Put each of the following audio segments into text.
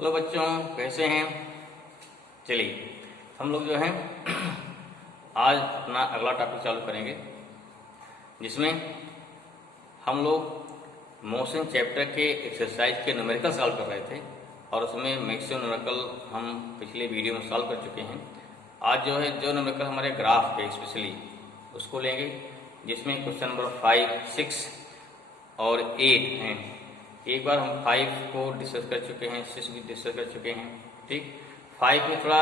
Hello बच्चों, कैसे हैं। चलिए हम लोग जो हैं आज अपना अगला टॉपिक चालू करेंगे, जिसमें हम लोग मोशन चैप्टर के एक्सरसाइज के न्यूमेरिकल सॉल्व कर रहे थे और उसमें मैक्सिमम न्यूमेरिकल हम पिछले वीडियो में सॉल्व कर चुके हैं। आज जो है जो न्यूमेरिकल हमारे ग्राफ के स्पेशली उसको लेंगे, जिसमें क्वेश्चन नंबर 5, 6 और 8 हैं। एक बार हम 5 को डिस्कस कर चुके हैं, 6 भी डिस्कस कर चुके हैं। ठीक, 5 में थोड़ा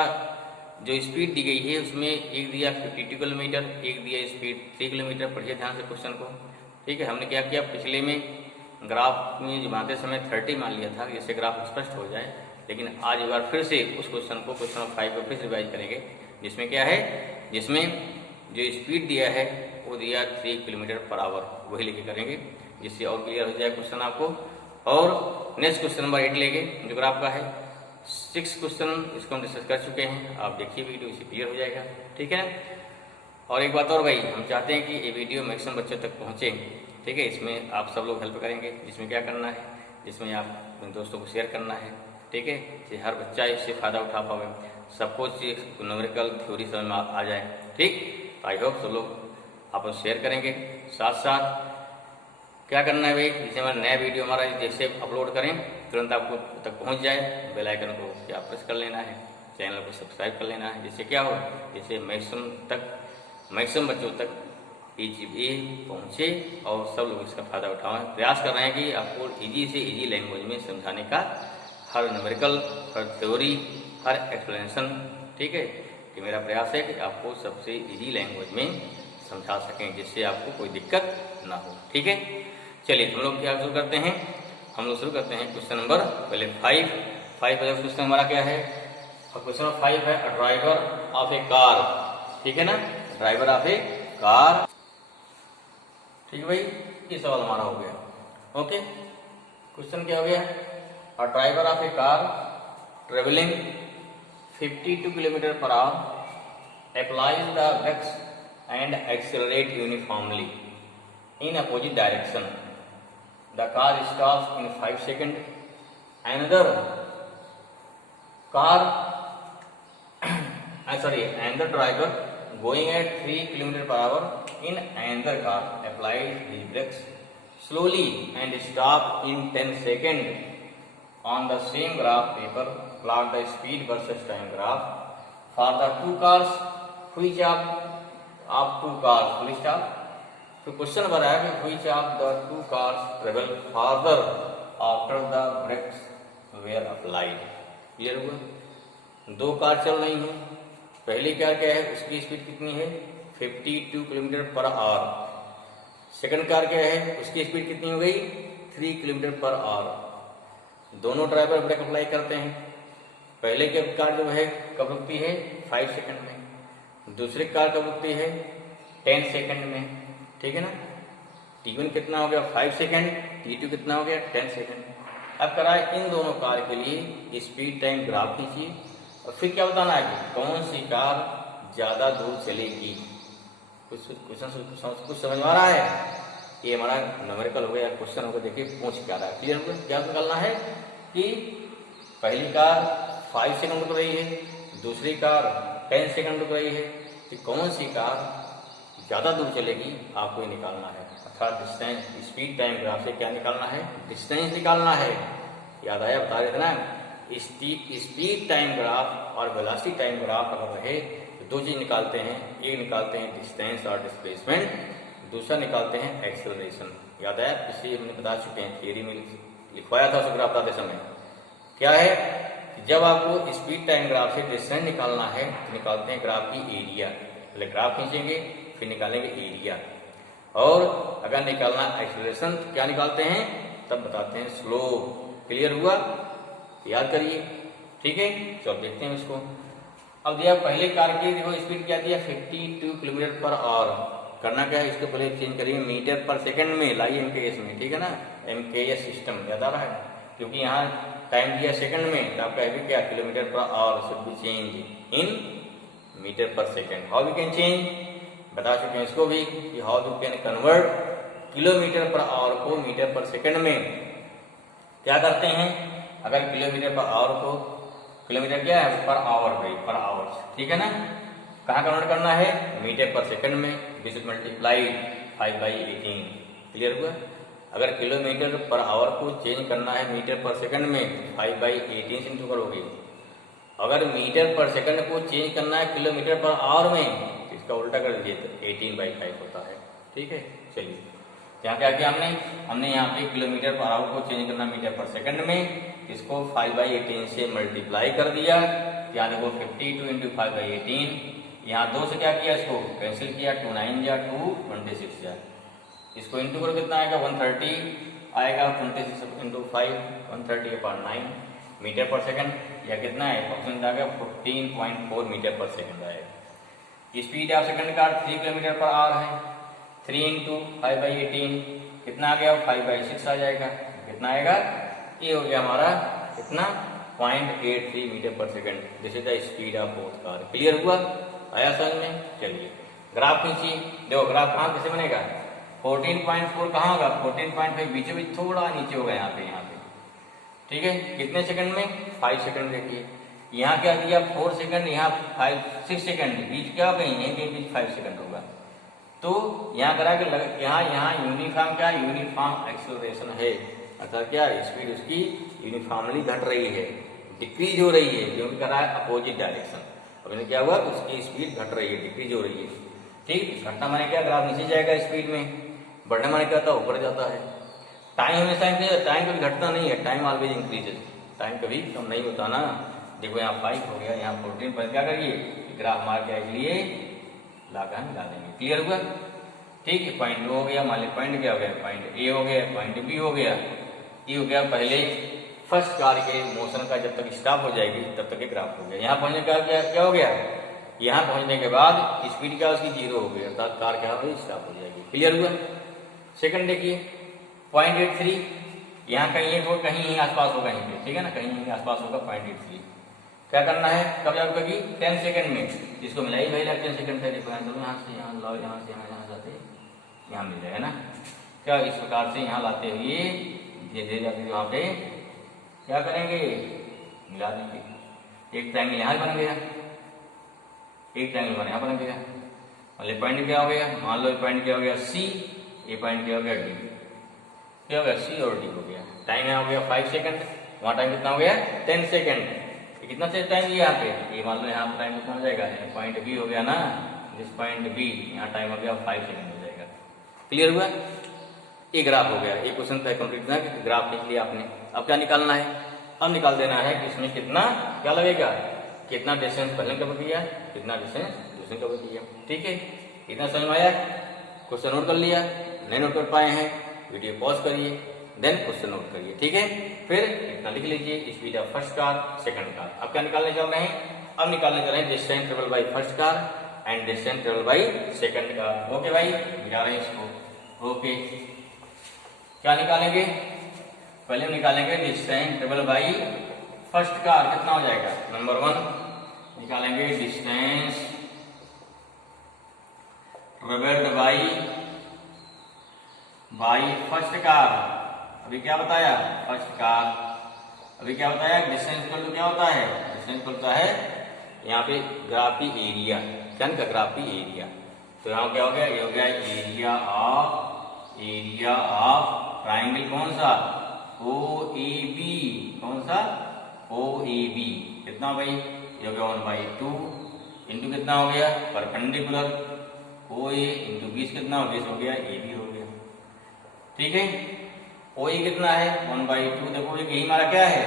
जो स्पीड दी गई है उसमें एक दिया 52 किलोमीटर, एक दिया स्पीड 3 किलोमीटर। पढ़िए ध्यान से क्वेश्चन को। ठीक है, हमने क्या किया, पिछले में ग्राफ में बनाते समय 30 मान लिया था, जिससे ग्राफ स्पष्ट हो जाए। लेकिन आज एक बार फिर से उस क्वेश्चन को, क्वेश्चन नंबर 5 को फिर से रिवाइज करेंगे, जिसमें क्या है, जिसमें जो स्पीड दिया है वो दिया 3 किलोमीटर पर आवर, वही लेके करेंगे, जिससे और क्लियर हो जाए क्वेश्चन आपको। और नेक्स्ट क्वेश्चन नंबर 8 लेंगे, जो ग्राफ का है। 6 क्वेश्चन इसको हम डिस्कस कर चुके हैं, आप देखिए वीडियो, इससे क्लियर हो जाएगा। ठीक है, और एक बात और भाई, हम चाहते हैं कि ये वीडियो मैक्सिमम बच्चों तक पहुँचे। ठीक है, इसमें आप सब लोग हेल्प करेंगे। जिसमें क्या करना है, जिसमें आप अपने दोस्तों को शेयर करना है। ठीक है, कि हर बच्चा इससे फ़ायदा उठा पावे, सबको न्यूमेरिकल थ्योरी समझ में आ जाए। ठीक, आई होप सब लोग आप शेयर करेंगे। साथ साथ क्या करना है भाई, जैसे हमारा नया वीडियो हमारा जैसे अपलोड करें तुरंत आपको तक पहुंच जाए, बेल आइकन को क्या प्रेस कर लेना है, चैनल को सब्सक्राइब कर लेना है, जिससे क्या हो, जिससे मैक्सिमम बच्चों तक ये पहुंचे और सब लोग इसका फायदा उठाएं। प्रयास कर रहे हैं कि आपको इजी से इजी लैंग्वेज में समझाने का, हर न्यूमेरिकल, हर थ्योरी, हर एक्सप्लेनेशन। ठीक है, कि मेरा प्रयास है कि आपको सबसे इजी लैंग्वेज में समझा सकें, जिससे आपको कोई दिक्कत ना हो। ठीक है, चलिए हम लोग क्या शुरू करते हैं। हम लोग शुरू करते हैं क्वेश्चन नंबर पहले 5 क्वेश्चन हमारा क्या है, और क्वेश्चन नंबर 5 है a driver of A car. ठीक है ना, ड्राइवर ऑफ ए कार। ठीक है भाई, ये सवाल हमारा हो गया। ओके, क्वेश्चन क्या हो गया, a driver of A car travelling 52 kilometre per our applies the brakes and accelerate uniformly in opposite direction. The car stops in 5 seconds. Another driver going at 3 km per hour in another car applies his brakes slowly and stop in 10 seconds. On the same graph paper, plot the speed versus time graph for the two cars. Which of two cars will stop? तो question बताया कि which of the two cars travel farther after the brakes were applied. Clear हुआ, दो car चल रही हैं। पहली car क्या है, उसकी स्पीड कितनी है, 52 kilometre per our. Second car क्या है, उसकी स्पीड कितनी हो गई, 3 किलोमीटर पर आवर। दोनों ड्राइवर ब्रेक अप्लाई करते हैं। पहले की कार जो है कब रुकती है, 5 सेकंड में। दूसरी कार कब रुकती है, 10 सेकंड में। ठीक है ना, T1 कितना हो गया, 5 सेकंड, T2 कितना हो गया, 10 सेकंड। अब कराए इन दोनों कार के लिए स्पीड टाइम ग्राफ खींचिए और फिर क्या बताना है कि कौन सी कार ज्यादा दूर चलेगी। कुछ समझ में आ रहा है। ये हमारा न्यूमेरिकल हो गया, क्वेश्चन हो गया। देखिए पूछ क्या रहा है, क्लियर हो गया। क्या निकालना है कि पहली कार 5 सेकंड रुक रही है, दूसरी कार 10 सेकंड रुक रही है, कि कौन सी कार ज्यादा दूर चलेगी, आपको ये निकालना है। अर्थात डिस्टेंस, स्पीड टाइम ग्राफ से क्या निकालना है, डिस्टेंस निकालना है। याद आया, बता रहे थे ना, स्पीड टाइम ग्राफ और वेलोसिटी टाइम ग्राफ अगर रहे तो दो चीज निकालते हैं, एक निकालते हैं डिस्टेंस और डिस्प्लेसमेंट, दूसरा निकालते हैं एक्सेलरेशन। याद आया, इसे हमने बता चुके हैं, थियरी में लिखवाया था उस ग्राफ बताते समय। क्या है, जब आपको स्पीड टाइम ग्राफ से डिस्टेंस निकालना है तो निकालते हैं ग्राफ की एरिया। पहले ग्राफ खींचेंगे, फिर निकालेंगे एरिया। और अगर निकालना एक्सेलरेशन तो क्या निकालते हैं, तब बताते हैं स्लोप। क्लियर हुआ, याद करिए। ठीक है, चलो देखते हैं इसको। अब दिया पहले कार की, देखो स्पीड क्या दिया, 52 किलोमीटर पर आवर। करना क्या है, इसको पहले चेंज करिए मीटर पर सेकंड में, लाइए MKS में। ठीक है ना, MKS सिस्टम याद आ रहा है, क्योंकि यहाँ टाइम दिया सेकंड में, तो आपका है क्या, kilometre per hour should be change in metre per second. How we can change, बता चुके हैं इसको भी, कि how we can convert kilometre per hour को मीटर पर सेकंड में। क्या करते हैं, अगर किलोमीटर पर आवर को, किलोमीटर क्या है पर आवर भाई, पर आवर, ठीक है ना। कहाँ कन्वर्ट करना है, मीटर पर सेकंड में, विच इज मल्टीप्लाइड 5/18। क्लियर हुआ। अगर किलोमीटर पर आवर को चेंज करना है मीटर पर सेकंड में 5/18 से इंटू करोगे। अगर मीटर पर सेकंड को चेंज करना है किलोमीटर पर आवर में, तो इसका उल्टा कर दीजिए तो 18/5 होता है। ठीक है, चलिए यहाँ क्या किया हमने यहाँ पे किलोमीटर पर आवर को चेंज करना मीटर पर सेकंड में, इसको 5/18 से मल्टीप्लाई कर दिया। यहाँ देखो 52 इंटू 5/18, यहाँ 2 से क्या किया, इसको कैंसिल किया, 2 9 जा 2 26 जा, इसको इंटू करो कितना आएगा 130 आएगा, 26 इंटू 5 130/9 मीटर पर सेकंड, या कितना है अप्रोक्सीमेट आ गया 14.4 मीटर पर सेकंड आएगा। स्पीड ऑफ सेकंड का 3 किलोमीटर पर आवर है, 3 इंटू 5/18 कितना आ गया 5/6 आ जाएगा, कितना आएगा, ये हो गया हमारा कितना 0.83 metre per second. This is the speed of both car. Clear हुआ, आया समझ में। चलिए ग्राफ खींचिए, देखो ग्राफ कहाँ कैसे बनेगा, 14.4 कहाँ होगा, 14.5 बीचों बीच थोड़ा नीचे होगा यहाँ पे, ठीक है। कितने सेकंड में, 5 सेकंड। देखिए यहाँ क्या दिया 4 सेकंड, यहाँ 6 सेकंड, बीच क्या होगा, यहीं के बीच 5 सेकंड होगा। तो यहाँ करा के यहाँ यूनिफॉर्म क्या, यूनिफॉर्म एक्सेलरेशन है, अर्थात क्या स्पीड उसकी यूनिफॉर्मली घट रही है, डिक्रीज हो रही है, क्योंकि करा है अपोजिट डायरेक्शन। अब इन्हें क्या हुआ, उसकी स्पीड घट रही है, डिक्रीज हो रही है। ठीक, घटना माने क्या, ग्राफ नीचे जाएगा स्पीड में, बढ़ने माने क्या होता है, ऊपर जाता है। टाइम हमेशा टाइम कभी घटता नहीं है, टाइम ऑलवेज इंक्रीजेज, टाइम कभी कम नहीं होता ना। देखो यहाँ 5 हो गया, यहाँ 14 पर क्या करिए, ग्राफ मार के लिए लागा मिला देंगे। क्लियर हुआ, ठीक है। पॉइंट हो गया, मान ली पॉइंट क्या हो गया, पॉइंट ए हो गया, पॉइंट बी हो गया, ये हो गया पहले फर्स्ट कार के मोशन का जब तक स्टॉप हो जाएगी तब तक ये ग्राफ हो गया। यहाँ पहुंचने का क्या हो गया, यहाँ पहुंचने के बाद स्पीड क्या उसकी 0 हो गई, अर्थात कार क्या हो गई, स्टॉप हो जाएगी। क्लियर हुआ। सेकंड देखिए 0.83, यहाँ कहीं एक हो, कहीं यहीं आसपास होगा, यहीं पे, ठीक है ना, कहीं यहीं आसपास होगा 0.83। क्या करना है, कब जाकर कि 10 सेकंड में, जिसको मिला ही भाई 10 सेकंड है। देखो यहाँ से यहाँ लाओ, यहाँ से यहाँ जाते यहाँ मिल जाएगा ना। क्या इस प्रकार से यहाँ लाते हुए धीरे जाकर वहाँ पे क्या करेंगे, मिला देंगे। एक ट्रायंगल यहाँ बन गया, एक ट्रायंगल यहाँ बन गया, मतलब पॉइंट क्या हो गया, मान लो पॉइंट क्या हो गया सी, ये पॉइंट क्या हो गया डी, क्या हो गया सी और डी हो गया। टाइम यहाँ हो गया 5 सेकंड, वहाँ टाइम कितना हो गया 10 सेकंड। कितना से टाइम दिया यहाँ पे, ये मान लो यहाँ टाइम कितना हो जाएगा, पॉइंट बी हो गया ना, दिस पॉइंट बी, यहाँ टाइम हो गया 5 सेकंड हो जाएगा। क्लियर हुआ, ये ग्राफ हो गया। एक क्वेश्चन तय कंप्लीट ना, ग्राफ लिख लिया आपने। अब क्या निकालना है, अब निकाल देना है कि इसमें कितना क्या लगेगा, कितना डिस्टेंस पहले कवर किया, कितना डिस्टेंस दूसरे कवर किया। ठीक है, इतना समझ में आया। क्वेश्चन नोट कर लिया, नहीं नोट कर पाए हैं वीडियो पॉज करिए, देन क्वेश्चन नोट करिए। ठीक है, फिर इतना लिख लीजिए, speed of first car, second car. अब क्या निकालने चल रहे हैं, अब निकालने चल रहे हैं distance travel by first car and distance travel by second car. Okay भाई, मिटा रहे हैं इसको। ओके, क्या निकालेंगे, पहले हम निकालेंगे distance travel by first car, कितना हो जाएगा, नंबर 1 निकालेंगे distance travelled by first car. अभी क्या बताया, फर्स्ट कार, अभी क्या बताया, डिस्टेंस इक्वल टू क्या होता है, डिस्टेंस होता है यहाँ पे ग्राफी एरिया, क्या ना ग्राफी एरिया। तो यहाँ क्या हो गया, ये हो गया एरिया ऑफ ट्राइंगल कौन सा, OAB, कौन सा OAB, कितना भाई, ये हो गया 1/2 इंटू कितना हो गया, परपेंडिकुलर OA इंटू 20 कितना हो गया, 20 हो गया, AB हो गया। ठीक है, OA कितना है 1/2, देखो यही हमारा क्या है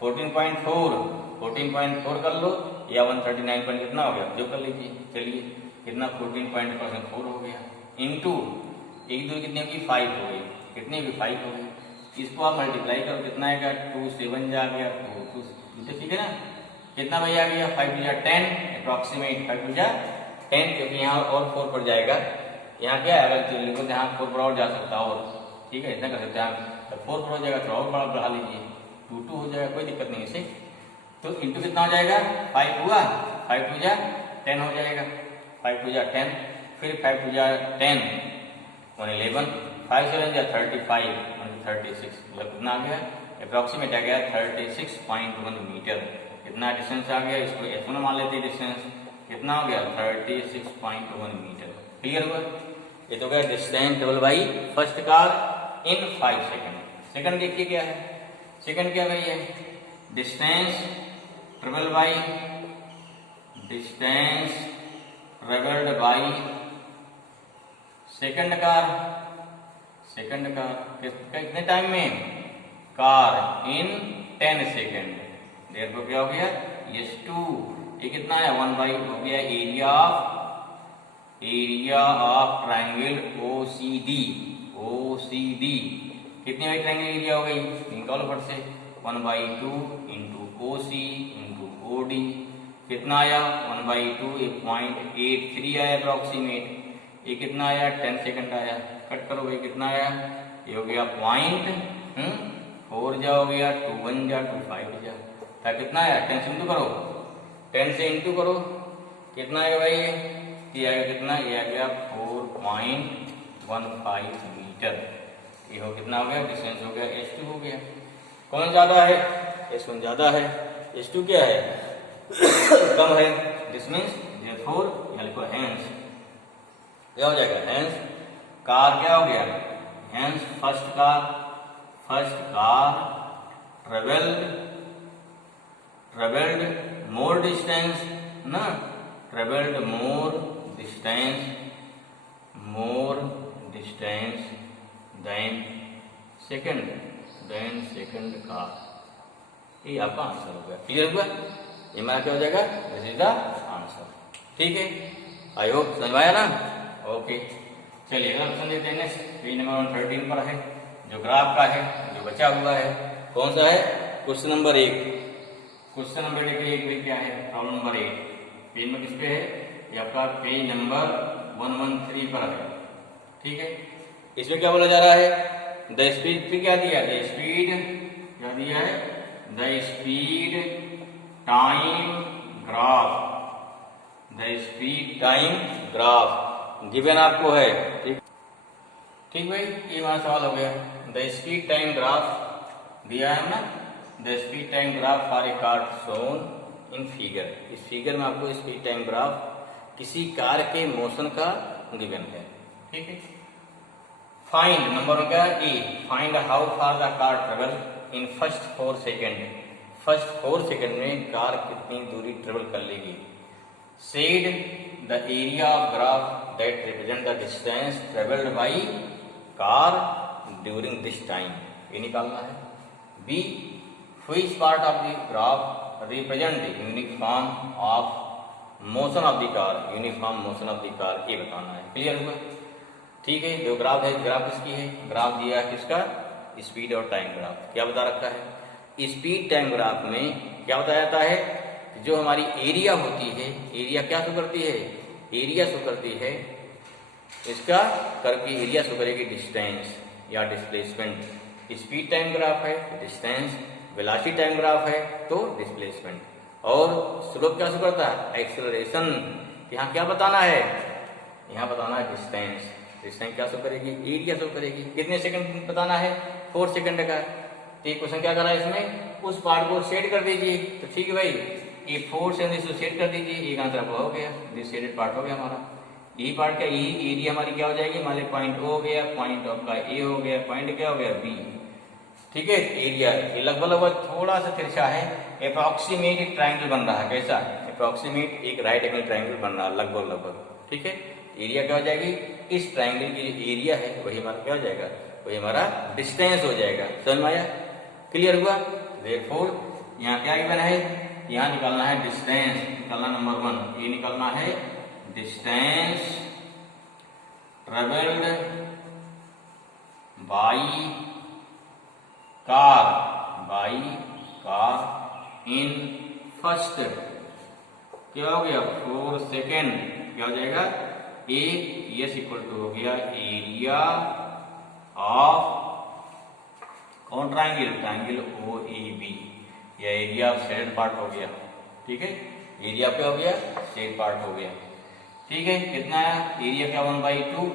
14.4 कर लो, या 139 पॉइंट कितना हो गया, जो कर लीजिए। चलिए कितना 14.4 हो गया, इंटू एक दो कितने की 5 हो गई, कितने की 5 हो गई। इसको आप मल्टीप्लाई करो, कितना आएगा 2 7 जा गया 2 ठीक है ना, कितना भाई आ गया 5 जा 10, अप्रोक्सीमेट 5 जा 10, क्योंकि यहाँ और 4 पर जाएगा। यहाँ क्या है, अगर लिखो यहाँ 4 पर और जा सकता और, ठीक है, इतना कर सकते हैं आप। जब 4 पर हो जाएगा तो और बड़ा बढ़ा लीजिए, 2 हो जाएगा, कोई दिक्कत नहीं इसे। तो इंटू कितना हो जाएगा, 5 हुआ, 5 2 जा 10 हो जाएगा, 5 2 जा 10, फिर 5 2 जा 10 111, 5 7 जा 35 36, मतलब कितना आ गया अप्रॉक्सीमेट आ गया 36.1 मीटर। कितना डिस्टेंस आ गया, इसको F1 मान लेते हैं डिस्टेंस, कितना हो गया 36.1 मीटर। क्लियर हुआ, ये तो गया distance travel by first car in 5 second. Second देखिए क्या है, सेकंड क्या भाई है, distance travel by, distance travelled by second car, second car कितने टाइम में, कार इन 10 सेकंड। देयरफॉर क्या हो गया, S2 ये कितना है 1/, हो गया area of triangle OCD। OCD कितनी बाई ट्रायंगल एरिया हो गई, निकालो फट से, 1/2 इंटू OC इंटू OD कितना आया 1/2, ये 0.83 आया अप्रॉक्सीमेट। ये कितना आया 10 सेकंड आया, कट करो भाई कितना आया, ये हो गया 0.4 जा, हो गया 2 1 जा 2 5 जा, था कितना आया 10 से इंटू करो, 10 से इंटू करो कितना आएगा भाई, ये आएगा कितना, ये आ गया 4.15 मीटर। ये हो कितना हो गया, डिस्टेंस हो गया S2 हो गया। कौन ज्यादा है, S1 ज्यादा है, S2 क्या है कम है, दिस मीन्स देयरफॉर हेंस क्या हो जाएगा, हेंस कार क्या हो गया, hence first car travelled more distance ना, travelled more distance than second car. ये आपका आंसर हो गया। क्लियर हुआ, ये हमारा क्या हो जाएगा, दिस इज द आंसर। ठीक है, आई होप समझ में आया ना। ओके, चलिए अगला क्वेश्चन देखते हैं। नेक्स्ट पेज नंबर 113 पर है, जो ग्राफ का है, जो बचा हुआ है, कौन सा है, क्वेश्चन नंबर 1। क्वेश्चन नंबर 1 में क्या है, प्रॉब्लम नंबर 8 पेज में किस पे है, ये आपका पेज नंबर 113 पर है। ठीक है, इसमें क्या बोला जा रहा है, द स्पीड पे क्या दिया, द स्पीड क्या दिया है, the speed time graph given आपको है। ठीक भाई, ये हमारा सवाल हो गया। द स्पीड टाइम ग्राफ दिया है ना, the speed time graph for a car shown in figure. इस फिगर में आपको स्पीड टाइम ग्राफ किसी कार के मोशन का गिवन है। ठीक है, फाइंड नंबर हो गया A, find how far the car travel in first 4 second. First 4 second में कार कितनी दूरी ट्रेवल कर लेगी। Said the area of graph that represent the distance travelled by car during this time, ये निकालना है। B, which part of the graph represent the uniform motion of the car, ये बताना है। क्लियर हुआ, ठीक है। जो ग्राफ है, ग्राफ किसकी है, ग्राफ दिया है किसका, स्पीड और टाइम ग्राफ। क्या बता रखा है, स्पीड टाइम ग्राफ में क्या बताया जाता है, जो हमारी एरिया होती है, एरिया क्या शो करती है, एरिया शो करती है, इसका करके एरिया शो करेगी डिस्टेंस या डिस्प्लेसमेंट। स्पीड टाइम ग्राफ है डिस्टेंस, वेलोसिटी टाइम ग्राफ है तो डिस्प्लेसमेंट, और स्लोप क्या शो करता है, एक्सेलरेशन। यहाँ क्या बताना है, यहाँ बताना है डिस्टेंस। डिस्टेंस क्या शो करेगी, एरिया शो करेगी। कितने सेकंड बताना है, 4 सेकंड का। तो क्वेश्चन क्या करा है, इसमें उस पार्ट को शेड कर दीजिए। तो ठीक है भाई, ये 4 से इसको शेड कर दीजिए, एक आंसर आपका हो गया, दिस शेडेड पार्ट हो गया हमारा। ये पार्ट का यही एरिया हमारी क्या हो जाएगी, मान लीजिए पॉइंट O हो गया, पॉइंट आपका A हो गया, पॉइंट क्या हो गया B। ठीक है, एरिया ये लगभग थोड़ा सा तिरछा है, अप्रॉक्सीमेट एक ट्राइंगल बन रहा है। कैसा, अप्रॉक्सीमेट एक राइट एंगल ट्राइंगल बन रहा है लगभग। ठीक है, एरिया क्या हो जाएगी, इस ट्राइंगल की जो एरिया है वही हमारा क्या हो जाएगा, वही हमारा डिस्टेंस हो जाएगा। समझ में आया, क्लियर हुआ। देयरफॉर यहाँ क्या गिवन है, यहाँ निकालना है डिस्टेंस, निकालना नंबर 1, ये निकालना है distance travelled by car in first क्या हो गया 4 सेकेंड, क्या हो जाएगा, ए यस इक्वल टू हो गया एरिया ऑफ कौन ट्राइंगल OAB, या एरिया ऑफ शेडेड पार्ट हो गया। ठीक है, एरिया क्या हो गया, शेड पार्ट हो गया। ठीक है, कितना है एरिया क्या 1/2,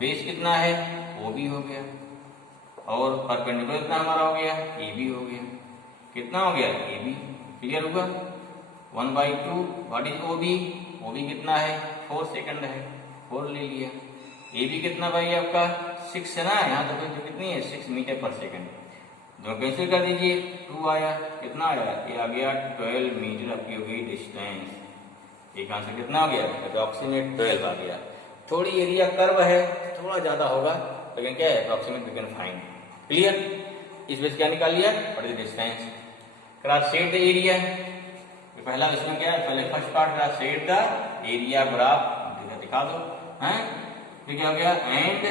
बेस कितना है OB हो गया, और परपेंडिकुलर कितना हमारा हो गया, ए बी हो गया। कितना हो गया, ए बी। क्लियर होगा। 1/2 what is O B, O B कितना है 4 सेकंड है, 4 ले लिया। ए बी कितना भाई आपका 6 है ना, यहाँ तो जो कितनी है 6 मीटर पर सेकंड। जो कैंसिल कर दीजिए 2 आया, कितना आया, ये आ गया 12 मीटर आपकी हो गई डिस्टेंस। एक आंसर कितना हो गया, अप्रॉक्सीमेट 12 आ गया। थोड़ी एरिया कर्व है, थोड़ा ज्यादा होगा, लेकिन क्या है approximate we can find. Clear. इस बेस क्या निकाल लिया, what is distance. Cross set the area, पहला इसमें क्या है, पहले first part cross set the area graph दिखा दो हैं। फिर क्या हो गया, and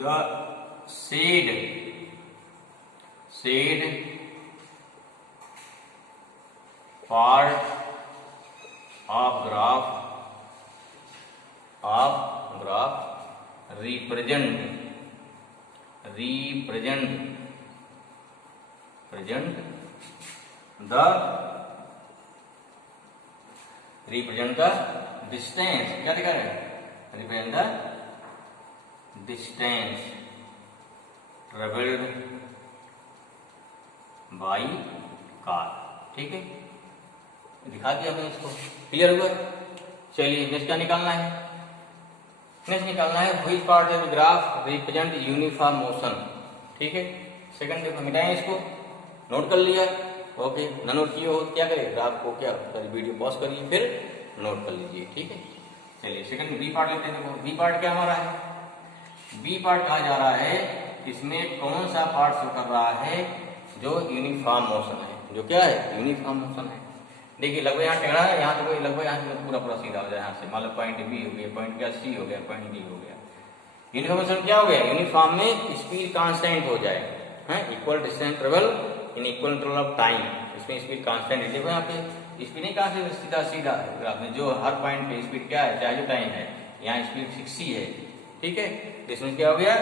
the shade part of graph represent the distance। क्या दिखा रहे हैं, represent the distance traveled by car। ठीक है, दिखा दिया हमने इसको। क्लियर हुआ। चलिए नेक्स्ट क्या निकालना है, नेक्स्ट निकालना है which part of the graph represent uniform motion. ठीक है, सेकंड देखो मिटाएं इसको, नोट कर लिया। ओके, ना नोट किए हो क्या करें, ग्राफ को क्या वीडियो पॉज करिए फिर नोट कर लीजिए। ठीक है, चलिए सेकंड बी पार्ट लेते हैं। देखो बी पार्ट क्या हमारा है, बी पार्ट कहा जा रहा है इसमें कौन सा पार्ट शो कर रहा है जो यूनिफॉर्म मोशन है, जो क्या है यूनिफॉर्म मोशन है। देखिए लगभग यहाँ टेढ़ा है, यहाँ तो लगभग यहाँ से पूरा पूरा सीधा हो जाए, यहाँ से मान लो पॉइंट बी हो गया, पॉइंट क्या सी हो गया, पॉइंट डी हो गया। यूनिफॉर्म मोशन क्या हो गया, यूनिफॉर्म में स्पीड कांस्टेंट हो जाए, है equal distance travel in equal interval of time. इसमें स्पीड कांस्टेंट है। देखो यहाँ पे स्पीड नहीं कांस्टेंट, सीधा सीधा ग्राफ में जो हर पॉइंट पे स्पीड क्या है, चाहे जो टाइम है, यहाँ स्पीड 60 है। ठीक है, इसमें क्या हो गया,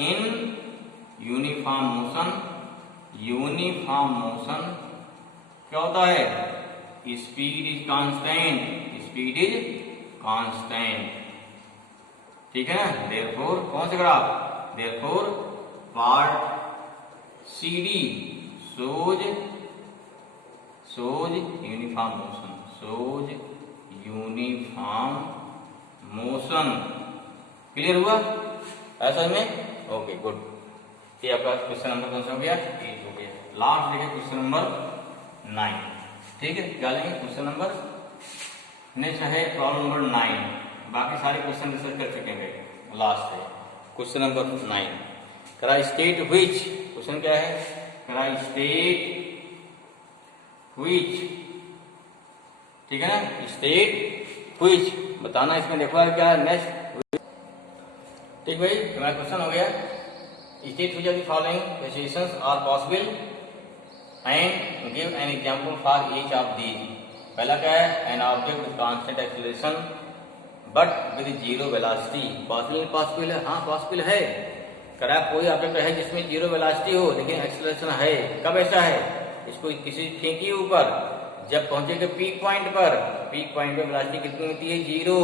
इन यूनिफॉर्म मोशन क्या होता है, स्पीड इज कांस्टेंट। ठीक है ना। देयरफॉर कौन से graph, therefore part CD shows uniform motion. Clear हुआ ऐसा में। Okay good. ये आपका क्वेश्चन नंबर कौन सा हो गया, 8 हो गया। लास्ट देखिए क्वेश्चन नंबर 9। ठीक है, क्या लेंगे क्वेश्चन नंबर, नेक्स्ट है प्रॉब्लम नंबर 9। बाकी सारे क्वेश्चन डिस्कस कर चुके हैं, लास्ट है क्वेश्चन नंबर 9। करा स्टेट व्हिच, क्वेश्चन क्या है, करा स्टेट व्हिच। ठीक है ना, स्टेट व्हिच बताना। इसमें देखो क्या है नेक्स्ट। ठीक भाई, हमारा क्वेश्चन हो गया, state which of the following situations are possible and give an example for each of these. पहला क्या है, an object with constant acceleration but with zero velocity. Possible है, हाँ पॉसिबल है। करा कोई ऑब्जेक्ट है जिसमें जीरो वेलोसिटी हो लेकिन एक्सीलरेशन है। कब ऐसा है, इसको किसी फेंकिए ऊपर, जब पहुंचेगा पीक पॉइंट पर, पीक पॉइंट पे वेलोसिटी कितनी होती है, 0,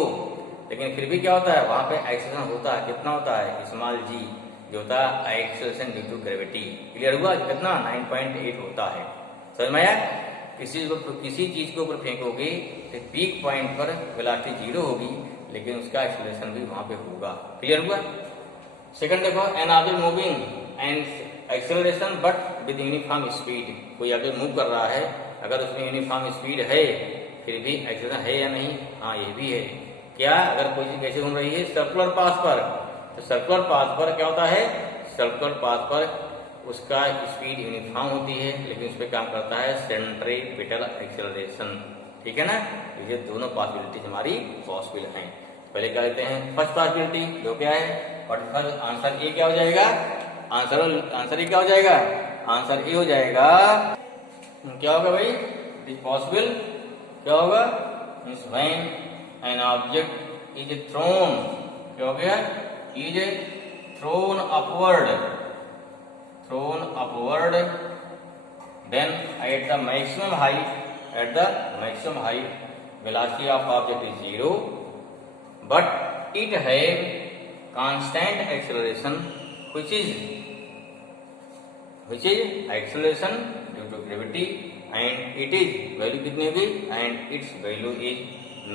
लेकिन फिर भी क्या होता है वहां पे एक्सीलरेशन होता है। कितना होता है, स्मॉल g, जो होता है acceleration due to gravity. Clear हुआ, कितना 9.8 होता है। समझ में आया। किसी चीज के ऊपर फेंकोगे तो पीक पॉइंट पर वेलोसिटी 0 होगी लेकिन उसका एक्सीलरेशन भी वहां पे होगा। क्लियर हुआ। सेकंड देखो, an object moving and acceleration but with uniform speed. कोई ऑब्जेक्ट मूव कर रहा है, अगर उसमें यूनिफॉर्म स्पीड है फिर भी एक्सेलरेशन है या नहीं, हाँ ये भी है। क्या, अगर कोई चीज कैसे घूम रही है सर्कुलर पाथ पर, तो सर्कुलर पाथ पर क्या होता है, सर्कुलर पाथ पर उसका स्पीड यूनिफॉर्म होती है लेकिन उस पर काम करता है सेंट्रीपिटल एक्सेलरेशन। ठीक है ना, ये दोनों पॉसिबिलिटीज हमारी पॉसिबल हैं। पहले क्या लेते हैं फर्स्ट पॉसिबिलिटी, जो क्या है, और फर्स्ट आंसर ए क्या हो जाएगा, आंसर ए क्या हो जाएगा, आंसर ए हो जाएगा। क्या होगा भाई, इट इज पॉसिबल, क्या होगा, means when an object is throne, क्या हो गया, is throne upward then at the maximum height velocity of object is 0 but it have constant acceleration which is acceleration due to gravity and it is value कितनी होगी and its value is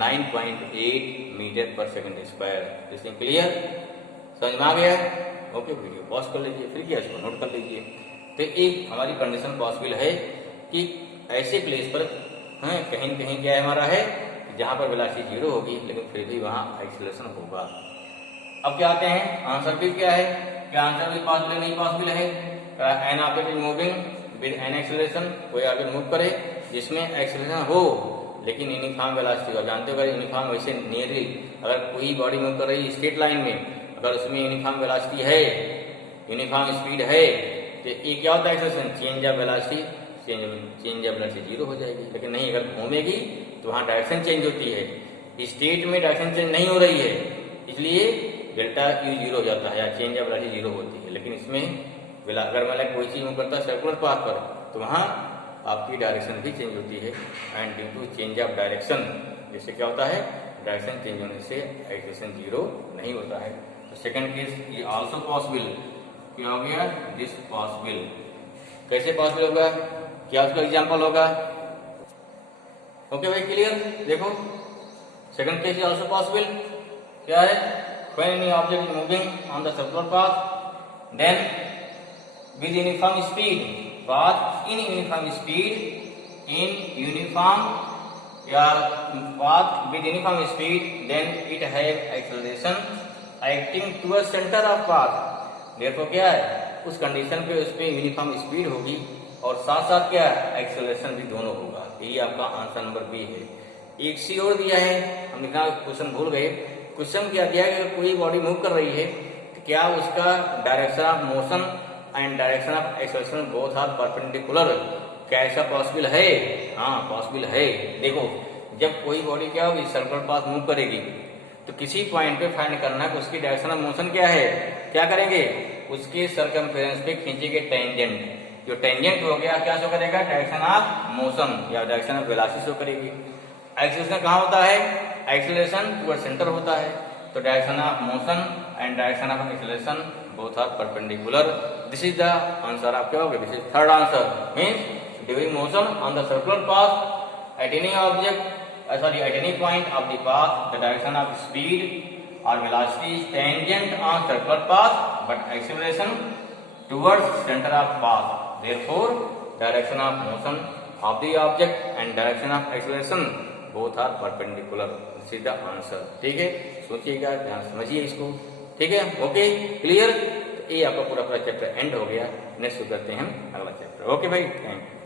9.8 metre per second square. इसमें clear समझ में आ गया? Okay, video pause कर लीजिए, फिर क्या इसको नोट कर लीजिए। तो एक हमारी कंडीशन पॉसिबल है कि ऐसे प्लेस पर कहीं न कहीं क्या हमारा है जहां पर वेलोसिटी जीरो होगी लेकिन फिर भी वहां एक्सेलरेशन होगा। अब क्या आते हैं आंसर भी क्या है, क्या आंसर भी पॉसिबल नहीं पॉसिबल है? An object is moving with an acceleration, कोई ऑब्जेक्ट मूव करे जिसमें एक्सेलरेशन हो लेकिन यूनिफॉर्म वेलोसिटी हो। जानते हो अगर यूनिफॉर्म वैसे नियरली अगर कोई बॉडी मूव कर रही है स्ट्रेट लाइन में, अगर उसमें यूनिफॉर्म वेलोसिटी है, यूनिफॉर्म स्पीड है, तो ये क्या होता है acceleration, change of velocity, change of velocity zero हो जाएगी। लेकिन नहीं, अगर घूमेगी तो वहां डायरेक्शन चेंज होती है, स्टेट में डायरेक्शन चेंज नहीं हो रही है, इसलिए डेल्टा यू जीरो हो जाता है या चेंज ऑफ वेलोसिटी जीरो होती है। लेकिन इसमें अगर मतलब कोई चीज मूव करता है सर्कुलर पाथ पर तो वहां आपकी डायरेक्शन भी चेंज होती है and due to change of direction, जिससे क्या होता है डायरेक्शन चेंज होने से एक्सेलरेशन जीरो नहीं होता है। तो सेकंड केस ये आल्सो पॉसिबल, क्या हो गया दिस पॉसिबल। कैसे पॉसिबल होगा, क्या उसका एग्जांपल होगा? ओके भाई क्लियर। देखो second case is also possible, क्या है when any object is moving on the circular path then with uniform speed path in uniform speed in uniform या path with uniform speed then it have acceleration acting towards center of path। देखो क्या है उस condition पे उस पे uniform speed होगी और साथ साथ क्या एक्सेलरेशन भी दोनों होगा। यही आपका आंसर नंबर बी है। एक सी और दिया है, हम लिखना क्वेश्चन भूल गए। क्वेश्चन क्या दिया है कि कोई बॉडी मूव कर रही है तो क्या उसका direction of motion and direction of acceleration both are perpendicular, क्या ऐसा पॉसिबल है? हाँ पॉसिबल है। देखो जब कोई बॉडी क्या होगी सर्कुलर पाथ मूव करेगी तो किसी पॉइंट पे फाइंड करना है उसकी डायरेक्शन ऑफ मोशन क्या है। क्या करेंगे, उसके सर्कमफेरेंस पे खींचेंगे टेंजेंट, जो टेंजेंट हो गया क्या शो करेगा डायरेक्शन ऑफ मोशन या डायरेक्शन ऑफ वेलोसिटी शो करेगी। एक्सेलरेशन कहाँ होता है, एक्सेलरेशन टुवर्ड सेंटर होता है, तो direction of motion and direction of acceleration both are perpendicular. This is the answer of क्या होगा, this is third answer means during motion on the circular path at any object at any point of the path the direction of speed or velocity is tangent on circular path but acceleration towards center of path, therefore direction of motion of the object and direction of acceleration both are perpendicular। this is the answer। ठीक है, सोचिएगा, ध्यान समझिए इसको। ठीक है, okay clear. तो ये आपका पूरा चैप्टर एंड हो गया। नेक्स्ट करते हैं हम अगला चैप्टर। ओके भाई, थैंक यू।